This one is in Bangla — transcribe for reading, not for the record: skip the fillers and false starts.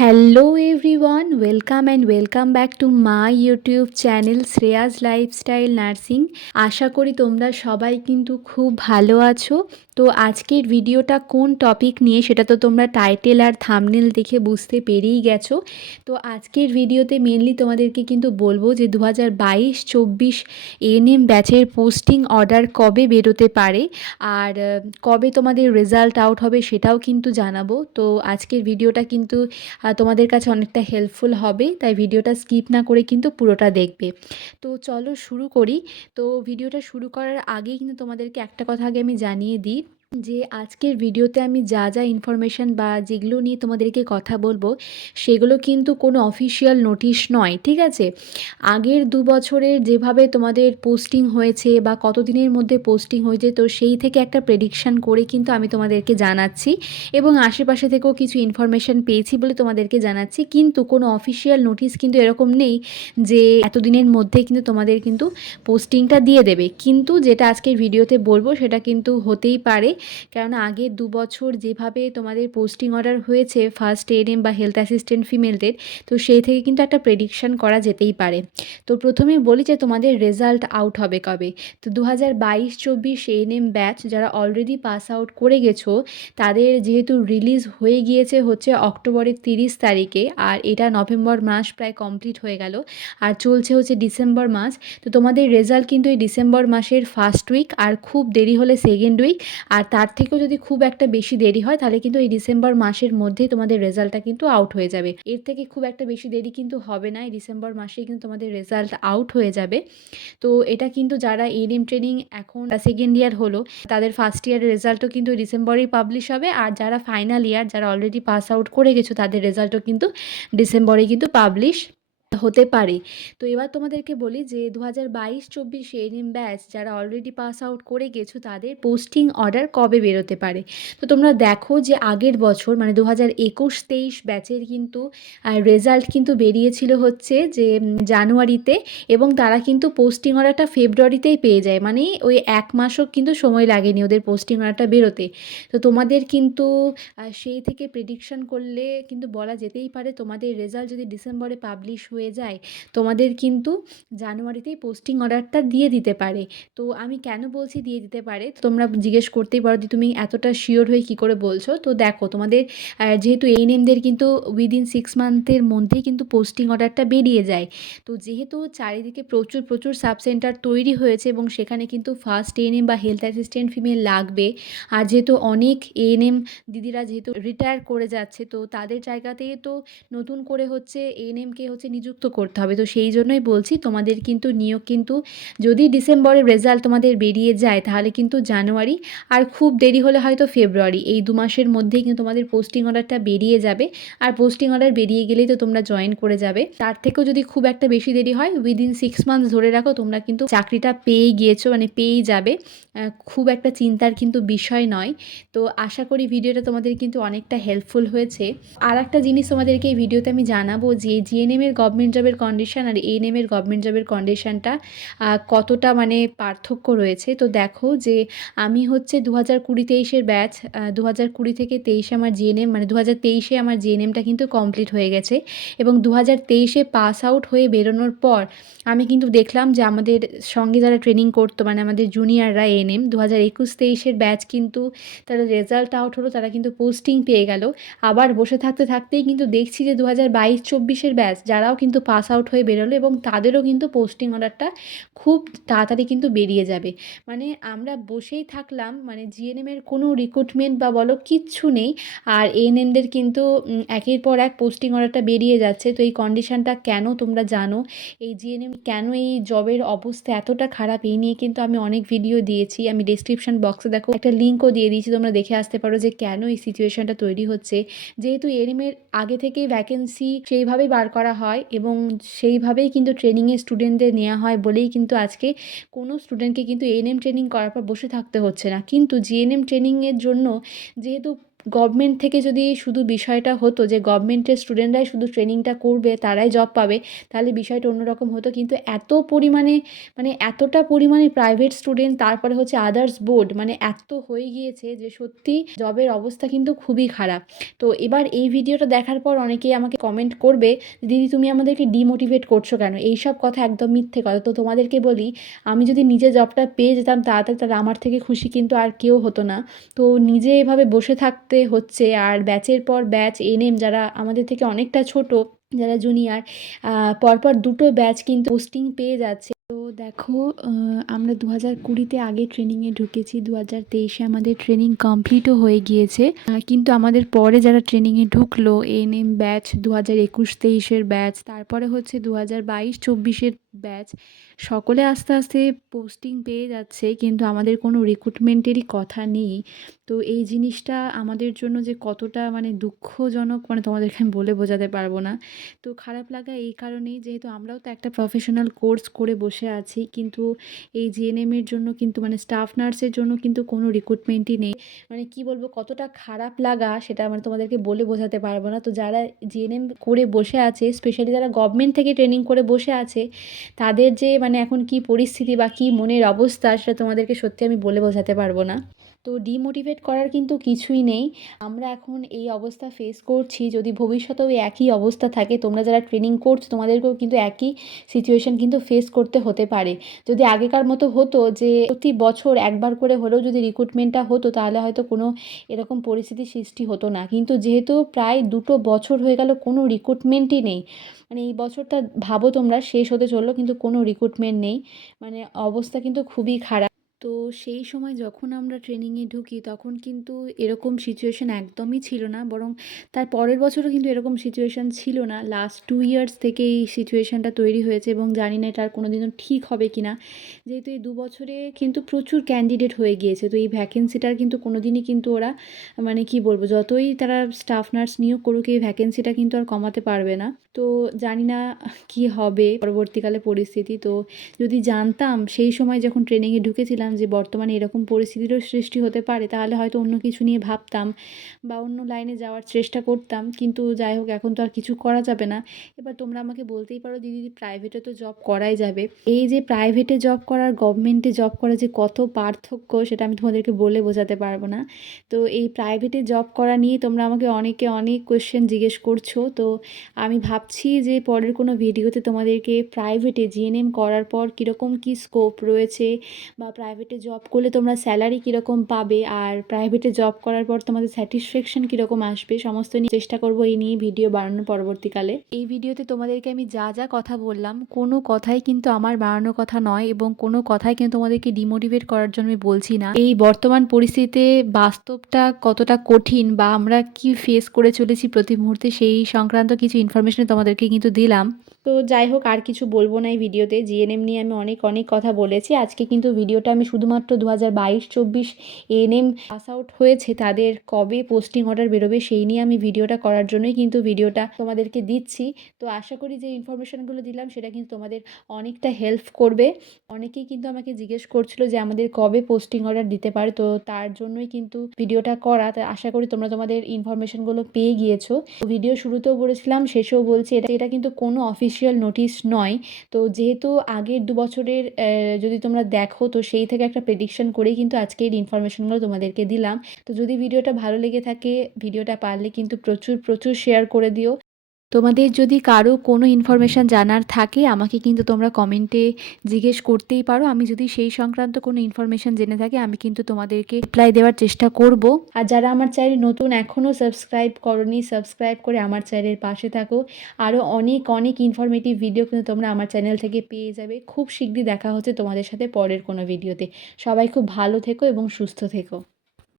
Hello everyone, welcome and welcome back to my YouTube channel Shreyas lifestyle nursing. আশা করি তোমরা সবাই কিন্তু খুব ভালো আছো। তো আজকের ভিডিওটা কোন টপিক নিয়ে সেটা তো তোমরা টাইটেল আর থাম্বনেল দেখে বুঝতে পেরেই গেছো। তো আজকের ভিডিওতে মেনলি তোমাদেরকে কিন্তু বলবো যে 2022-24 এএনএম ব্যাচের পোস্টিং অর্ডার কবে বেরোতে পারে আর কবে তোমাদের রেজাল্ট আউট হবে সেটাও কিন্তু জানাবো। তো আজকের ভিডিওটা কিন্তু তোমাদের কাছে অনেকটা হেল্পফুল হবে, তাই ভিডিওটা স্কিপ না করে কিন্তু পুরোটা দেখবে। তো চলো শুরু করি। তো ভিডিওটা শুরু করার আগেই কিন্তু তোমাদেরকে একটা কথা আগে আমি জানিয়ে দিই যে আজকের ভিডিওতে আমি যা যা ইনফরমেশান বা যেগুলো নিয়ে তোমাদেরকে কথা বলবো সেগুলো কিন্তু কোনো অফিসিয়াল নোটিশ নয়, ঠিক আছে? আগের 2 বছরের যেভাবে তোমাদের পোস্টিং হয়েছে বা কতদিনের মধ্যে পোস্টিং হয়েছে, তো সেই থেকে একটা প্রেডিকশান করে কিন্তু আমি তোমাদেরকে জানাচ্ছি এবং আশেপাশে থেকেও কিছু ইনফরমেশান পেয়েছি বলে তোমাদেরকে জানাচ্ছি। কিন্তু কোনো অফিসিয়াল নোটিশ কিন্তু এরকম নেই যে এতদিনের মধ্যে কিন্তু তোমাদের কিন্তু পোস্টিংটা দিয়ে দেবে। কিন্তু যেটা আজকের ভিডিওতে বলবো সেটা কিন্তু হতেই পারে, কেননা আগের 2 বছর যেভাবে তোমাদের পোস্টিং অর্ডার হয়েছে ফার্স্ট এএনএম বা হেলথ অ্যাসিস্ট্যান্ট ফিমেলদের, তো সেই থেকে কিন্তু একটা প্রেডিকশান করা যেতেই পারে। তো প্রথমেই বলি যে তোমাদের রেজাল্ট আউট হবে কবে। তো 2022-24 এএনএম ব্যাচ যারা অলরেডি পাস আউট করে গেছো তাদের যেহেতু রিলিজ হয়ে গিয়েছে হচ্ছে অক্টোবরের 30 তারিখে, আর এটা নভেম্বর মাস প্রায় কমপ্লিট হয়ে গেল আর চলছে হচ্ছে ডিসেম্বর মাস। তো তোমাদের রেজাল্ট কিন্তু এই ডিসেম্বর মাসের ফার্স্ট উইক, আর খুব দেরি হলে সেকেন্ড উইক, আর তার থেকেও যদি খুব একটা বেশি দেরি হয় তাহলে কিন্তু এই ডিসেম্বর মাসের মধ্যেই তোমাদের রেজাল্টটা কিন্তু আউট হয়ে যাবে। এর থেকে খুব একটা বেশি দেরি কিন্তু হবে না, এই ডিসেম্বর মাসেই কিন্তু তোমাদের রেজাল্ট আউট হয়ে যাবে। তো এটা কিন্তু যারা এএনএম ট্রেনিং এখন সেকেন্ড ইয়ার হলো তাদের ফার্স্ট ইয়ারের রেজাল্টও কিন্তু ডিসেম্বরেই পাবলিশ হবে, আর যারা ফাইনাল ইয়ার যারা অলরেডি পাস আউট করে গেছো তাদের রেজাল্টও কিন্তু ডিসেম্বরে কিন্তু পাবলিশ হতে পারে। তো এবার তোমাদেরকে বলি যে 2022-24 এএনএম ব্যাচ যারা অলরেডি পাস আউট করে গেছো তাদের পোস্টিং অর্ডার কবে বেরোতে পারে। তো তোমরা দেখো যে আগের বছর মানে 2021-23 ব্যাচের কিন্তু রেজাল্ট কিন্তু বেরিয়েছিল হচ্ছে যে জানুয়ারিতে, এবং তারা কিন্তু পোস্টিং অর্ডারটা ফেব্রুয়ারিতেই পেয়ে যায়, মানে ওই 1 মাসও কিন্তু সময় লাগেনি ওদের পোস্টিং অর্ডারটা বেরোতে। তো তোমাদের কিন্তু সেই থেকে প্রেডিকশান করলে কিন্তু বলা যেতেই পারে তোমাদের রেজাল্ট যদি ডিসেম্বরে পাবলিশ হয়ে যায় তোমাদের কিন্তু জানুয়ারিতেই পোস্টিং অর্ডারটা দিয়ে দিতে পারে। তো আমি কেন বলছি দিয়ে দিতে পারে, তোমরা জিজ্ঞেস করতেই পারো যে তুমি এতটা শিওর হয়ে কী করে বলছো। তো দেখো তোমাদের যেহেতু এএনএমদের কিন্তু উইদিন 6 মান্থের মধ্যেই কিন্তু পোস্টিং অর্ডারটা বেরিয়ে যায়। তো যেহেতু চারিদিকে প্রচুর প্রচুর সাব সেন্টার তৈরি হয়েছে এবং সেখানে কিন্তু ফার্স্ট এএনএম বা হেলথ অ্যাসিস্ট্যান্ট ফিমেল লাগবে, আর যেহেতু অনেক এএনএম দিদিরা যেহেতু রিটায়ার করে যাচ্ছে তো তাদের জায়গাতেই তো নতুন করে হচ্ছে এএনএমকে হচ্ছে নিযুক্ত করতে হবে। তো সেই জন্যই বলছি তোমাদের কিন্তু নিয়োগ কিন্তু যদি ডিসেম্বরের রেজাল্ট তোমাদের বেরিয়ে যায় তাহলে কিন্তু জানুয়ারি, আর খুব দেরি হলে হয়তো ফেব্রুয়ারি, এই 2 মাসের মধ্যেই কিন্তু তোমাদের পোস্টিং অর্ডারটা বেরিয়ে যাবে। আর পোস্টিং অর্ডার বেরিয়ে গেলেই তো তোমরা জয়েন করে যাবে। তার থেকেও যদি খুব একটা বেশি দেরি হয় উইদিন 6 মান্থস ধরে রাখো তোমরা কিন্তু চাকরিটা পেয়েই গিয়েছো, মানে পেয়েই যাবে। খুব একটা চিন্তার কিন্তু বিষয় নয়। তো আশা করি ভিডিওটা তোমাদের কিন্তু অনেকটা হেল্পফুল হয়েছে। আর একটা জিনিস তোমাদেরকে এই ভিডিওতে আমি জানাবো যে জিএনএমের গভর্নমেন্ট জবের কন্ডিশন আর এএনএমের গভর্নমেন্ট জবের কন্ডিশনটা কতটা মানে পার্থক্য রয়েছে। তো দেখো যে আমি হচ্ছে 2020-23 ব্যাচ, 2020 থেকে 23 আমার জিএনএম মানে 2023 আমার জিএনএমটা কিন্তু কমপ্লিট হয়ে গেছে, এবং 2023 পাস আউট হয়ে বেরোনোর পর আমি কিন্তু দেখলাম যে আমাদের সঙ্গে যারা ট্রেনিং করতো মানে আমাদের জুনিয়ররা এএনএম 2021-23 ব্যাচ কিন্তু তারা রেজাল্ট আউট হলো, তারা কিন্তু পোস্টিং পেয়ে গেল। আবার বসে থাকতে থাকতেই কিন্তু দেখছি যে 2022-24 ব্যাচ যারাও কিন্তু পাস আউট হয়ে বেরোলো এবং তাদেরও কিন্তু পোস্টিং অর্ডারটা খুব তাড়াতাড়ি কিন্তু বেরিয়ে যাবে। মানে আমরা বসেই থাকলাম, মানে জিএনএমের কোনো রিক্রুটমেন্ট বা বলো কিচ্ছু নেই, আর এএনএমদের কিন্তু একের পর এক পোস্টিং অর্ডারটা বেরিয়ে যাচ্ছে। তো এই কন্ডিশনটা কেন তোমরা জানো, এই জিএনএম কেন এই জবের অবস্থা এতটা খারাপ এই নিয়ে কিন্তু আমি অনেক ভিডিও দিয়েছি। আমি ডেসক্রিপশন বক্সে দেখো একটা লিঙ্কও দিয়ে দিয়েছি, তোমরা দেখে আসতে পারো যে কেন এই সিচুয়েশনটা তৈরি হচ্ছে। যেহেতু এএনএমের আগে থেকেই ভ্যাকেন্সি সেইভাবেই বার করা হয় এবং সেইভাবেই কিন্তু ট্রেনিংয়ে স্টুডেন্টদের নেওয়া হয় বলেই কিন্তু আজকে কোনো স্টুডেন্টকে কিন্তু এএনএম ট্রেনিং করার পর বসে থাকতে হচ্ছে না। কিন্তু জিএনএম ট্রেনিংয়ের জন্য যেহেতু গভর্নমেন্ট থেকে যদি শুধু বিষয়টা হতো যে গভর্নমেন্টের স্টুডেন্টরাই শুধু ট্রেনিংটা করবে, তারাই জব পাবে, তাহলে বিষয়টা অন্যরকম হতো। কিন্তু এত পরিমাণে, মানে এতটা পরিমাণে প্রাইভেট স্টুডেন্ট, তারপরে হচ্ছে আদার্স বোর্ড, মানে এত হয়ে গিয়েছে যে সত্যি জবের অবস্থা কিন্তু খুবই খারাপ। তো এবার এই ভিডিওটা দেখার পর অনেকেই আমাকে কমেন্ট করবে, দিদি তুমি আমাদেরকে ডিমোটিভেট করছো কেন? এইসব কথা একদম মিথ্যে কথা। তো তোমাদেরকে বলি, আমি যদি নিজে জবটা পেয়ে যেতাম তাড়াতাড়ি, তাহলে আমার থেকে খুশি কিন্তু আর কেউ হতো না। তো নিজে এভাবে বসে থাকতে হচ্ছে, আর ব্যাচের পর ব্যাচ এনএম যারা আমাদের থেকে অনেকটা ছোট, যারা জুনিয়র, পরপর দুটো ব্যাচ কিন্তু পোস্টিং পেয়ে যাচ্ছে। তো দেখো, আমরা 2020-তে আগে ট্রেনিংয়ে ঢুকেছি, 2023-এ আমাদের ট্রেনিং কমপ্লিটও হয়ে গিয়েছে। কিন্তু আমাদের পরে যারা ট্রেনিংয়ে ঢুকলো, এএনএম ব্যাচ 2021-23-এর ব্যাচ, তারপরে হচ্ছে 2022-24-এর ব্যাচ, সকলে আস্তে আস্তে পোস্টিং পেয়ে যাচ্ছে, কিন্তু আমাদের কোনো রিক্রুটমেন্টেরই কথা নেই। তো এই জিনিসটা আমাদের জন্য যে কতটা মানে দুঃখজনক, মানে তোমাদেরকে আমি বলে বোঝাতে পারবো না। তো খারাপ লাগা এই কারণেই, যেহেতু আমরাও তো একটা প্রফেশনাল কোর্স করে বসে আছি, কিন্তু এই জিএনএমের জন্য কিন্তু, মানে স্টাফ নার্সের জন্য কিন্তু কোনো রিক্রুটমেন্টই নেই। মানে কি বলবো, কতটা খারাপ লাগা সেটা মানে তোমাদেরকে বলে বোঝাতে পারবো না। তো যারা জিএনএম করে বসে আছে, স্পেশালি যারা গভর্নমেন্ট থেকে ট্রেনিং করে বসে আছে, তাদের যে মানে এখন কি পরিস্থিতি বা কি মনের অবস্থা, সেটা তোমাদেরকে সত্যি আমি বলে বোঝাতে পারবো না। তো ডিমোটিভেট করার কিন্তু কিছুই নেই। আমরা এখন এই অবস্থা ফেস করছি, যদি ভবিষ্যতেও একই অবস্থা থাকে, তোমরা যারা ট্রেনিং করছো তোমাদেরকেও কিন্তু একই সিচুয়েশান কিন্তু ফেস করতে হতে পারে। যদি আগেকার মতো হতো যে প্রতি বছর একবার করে হলেও যদি রিক্রুটমেন্টটা হতো, তাহলে হয়তো কোনো এরকম পরিস্থিতির সৃষ্টি হতো না। কিন্তু যেহেতু প্রায় 2 বছর হয়ে গেল কোনো রিক্রুটমেন্টই নেই, মানে এই বছরটা ভাবো তোমরা শেষ হতে চললো কিন্তু কোনো রিক্রুটমেন্ট নেই, মানে অবস্থা কিন্তু খুবই খারাপ। তো সেই সময় যখন আমরা ট্রেনিংয়ে ঢুকি, তখন কিন্তু এরকম সিচুয়েশান একদমই ছিল না, বরং তার পরের বছরও কিন্তু এরকম সিচুয়েশান ছিল না। লাস্ট 2 ইয়ার্স থেকে এই সিচুয়েশানটা তৈরি হয়েছে, এবং জানি না এটা আর কোনো দিনও ঠিক হবে কি না। যেহেতু এই 2 বছরে কিন্তু প্রচুর ক্যান্ডিডেট হয়ে গিয়েছে, তো এই ভ্যাকেন্সিটার কিন্তু কোনো দিনই কিন্তু ওরা, মানে কি বলবো, যতই তারা স্টাফ নার্স নিয়োগ করুক, এই ভ্যাকেন্সিটা কিন্তু আর কমাতে পারবে না। তো জানি না কি হবে পরবর্তীকালে পরিস্থিতি। তো যদি জানতাম সেই সময় যখন ট্রেনিংয়ে ঢুকেছিলাম যে বর্তমানে এরকম পরিস্থিতিরও সৃষ্টি হতে পারে, তাহলে হয়তো অন্য কিছু নিয়ে ভাবতাম বা অন্য লাইনে যাওয়ার চেষ্টা করতাম। কিন্তু যাই হোক, এখন তো আর কিছু করা যাবে না। এবার তোমরা আমাকে বলতেই পারো, দিদি প্রাইভেটে তো জব করাই যাবে। এই যে প্রাইভেটে জব করার গভর্নমেন্টে জব করা যে কত পার্থক্য, সেটা আমি তোমাদেরকে বলে বোঝাতে পারবো না। তো এই প্রাইভেটে জব করা নিয়ে তোমরা আমাকে অনেকে অনেক কোয়েশ্চেন জিজ্ঞেস করছো। তো আমি ভাবছি যে পরের কোনো ভিডিওতে তোমাদেরকে প্রাইভেটে জিএনএম করার পর কীরকম কী স্কোপ রয়েছে, বা প্রাইভেটে জব করলে তোমরা স্যালারি কীরকম পাবে, আর প্রাইভেটে জব করার পর তোমাদের স্যাটিসফ্যাকশন কীরকম আসবে, সমস্ত নিয়ে চেষ্টা করবো এই নিয়ে ভিডিও বানানো পরবর্তীকালে। এই ভিডিওতে তোমাদেরকে আমি যা যা কথা বললাম, কোনো কথাই কিন্তু আমার বানানোর কথা নয়, এবং কোনো কথাই কিন্তু তোমাদেরকে ডিমোটিভেট করার জন্য আমি বলছি না। এই বর্তমান পরিস্থিতিতে বাস্তবটা কতটা কঠিন, বা আমরা কি ফেস করে চলেছি প্রতি মুহূর্তে, সেই সংক্রান্ত কিছু ইনফরমেশন তোমাদেরকে কিন্তু দিলাম। তো যাই হোক, আর কিছু বলবো না এই ভিডিওতে। জিএনএম নিয়ে আমি অনেক অনেক কথা বলেছি। আজকে কিন্তু ভিডিওটা আমি শুধুমাত্র 2022-24 এএনএম পাস আউট হয়েছে, তাদের কবে পোস্টিং অর্ডার বেরোবে সেই নিয়ে আমি ভিডিওটা করার জন্যই কিন্তু ভিডিওটা তোমাদেরকে দিচ্ছি। তো আশা করি যে ইনফরমেশনগুলো দিলাম সেটা কিন্তু তোমাদের অনেকটা হেল্প করবে। অনেকেই কিন্তু আমাকে জিজ্ঞেস করছিল যে আমাদের কবে পোস্টিং অর্ডার দিতে পারে, তো তার জন্যই কিন্তু ভিডিওটা করা। তাই আশা করি তোমরা তোমাদের ইনফরমেশনগুলো পেয়ে গিয়েছো। ভিডিও শুরুতেও বলেছিলাম, শেষেও বলছি, এটা কিন্তু কোনো অফিসিয়াল নোটিশ নয়। তো যেহেতু আগের 2 বছরের যদি তোমরা দেখো, তো সেই থেকে একটা প্রেডিকশন করেই কিন্তু আজকের ইনফরমেশনগুলো তোমাদেরকে দিলাম। তো যদি ভিডিওটা ভালো লেগে থাকে, ভিডিওটা পারলে কিন্তু প্রচুর প্রচুর শেয়ার করে দিও। তোমাদের যদি কারো কোনো ইনফরমেশান জানার থাকে, আমাকে কিন্তু তোমরা কমেন্টে জিজ্ঞেস করতেই পারো। আমি যদি সেই সংক্রান্ত কোনো ইনফরমেশান জেনে থাকি, আমি কিন্তু তোমাদেরকে রিপ্লাই দেওয়ার চেষ্টা করব। আর যারা আমার চ্যানেল নতুন, এখনও সাবস্ক্রাইব করোনি, সাবস্ক্রাইব করে আমার চ্যানেলের পাশে থাকো। আরও অনেক অনেক ইনফরমেটিভ ভিডিও কিন্তু তোমরা আমার চ্যানেল থেকে পেয়ে যাবে। খুব শীঘ্রই দেখা হচ্ছে তোমাদের সাথে পরের কোনো ভিডিওতে। সবাই খুব ভালো থেকো এবং সুস্থ থেকো।